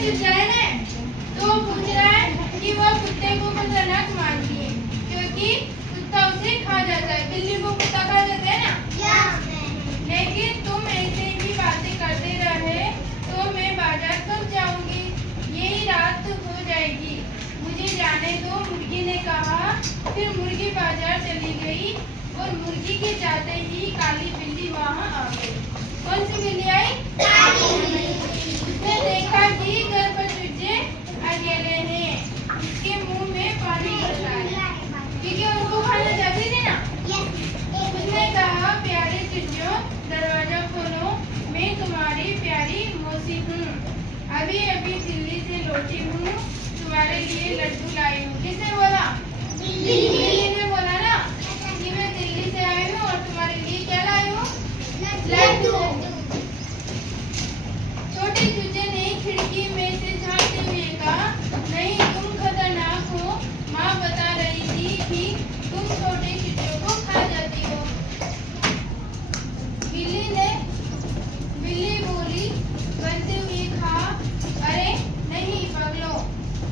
चुचा है तो वो पूछ रहा है कि वह कुत्ते को खतरनाक मानती है क्योंकि कुत्ता उसे खा जाता है। बिल्ली को कुत्ता खा जाता है ना। लेकिन तुम ऐसे ही बातें करते रहे तो मैं बाजार कब जाऊंगी? यही रात हो जाएगी, मुझे जाने दो, मुर्गी ने कहा। फिर मुर्गी बाजार चली गई और मुर्गी के जाते ही काली बिल्ली वहां आ गई। कौन सी बिल्ली आई? उसने देखा कि घर पर चूजे अकेले हैं। उसके मुंह में पानी भरता है क्योंकि उनको खाना चाहते थे ना। उसने कहा, प्यारे चूजों, दरवाजा खोलो, मैं तुम्हारी प्यारी मौसी हूँ। अभी अभी दिल्ली से लौटी हूँ, तुम्हारे लिए लड्डू लाई हूँ। किसने बोला? बिल्ली ने बोला ना कि मैं दिल्ली से आई हूँ और तुम्हारे लिए क्या लाई हूँ? लड्डू। छोटे चूजे ने खिड़की में से झांकते हुए कहा, नहीं, तुम खतरनाक हो। माँ बता रही थी कि तुम छोटे चूजों को खा जाती हो। बिल्ली बोली, बनते हुए कहा, अरे नहीं पागलों,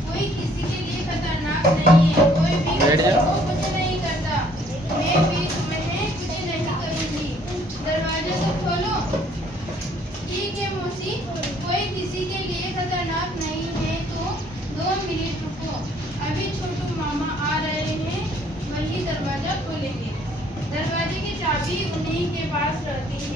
कोई किसी के लिए खतरनाक नहीं है, कोई भी किसी को कुछ नहीं करता। मैं भी तुम्हें कुछ नहीं करूँगी। दरवाजा तो खोलो। ठीक है मौसी, कोई किसी के लिए खतरनाक नहीं है तो 2 मिनट रुको, अभी छोटू मामा आ रहे हैं, वही दरवाजा खोलेंगे। दरवाजे की चाबी उन्हीं के पास रहती है।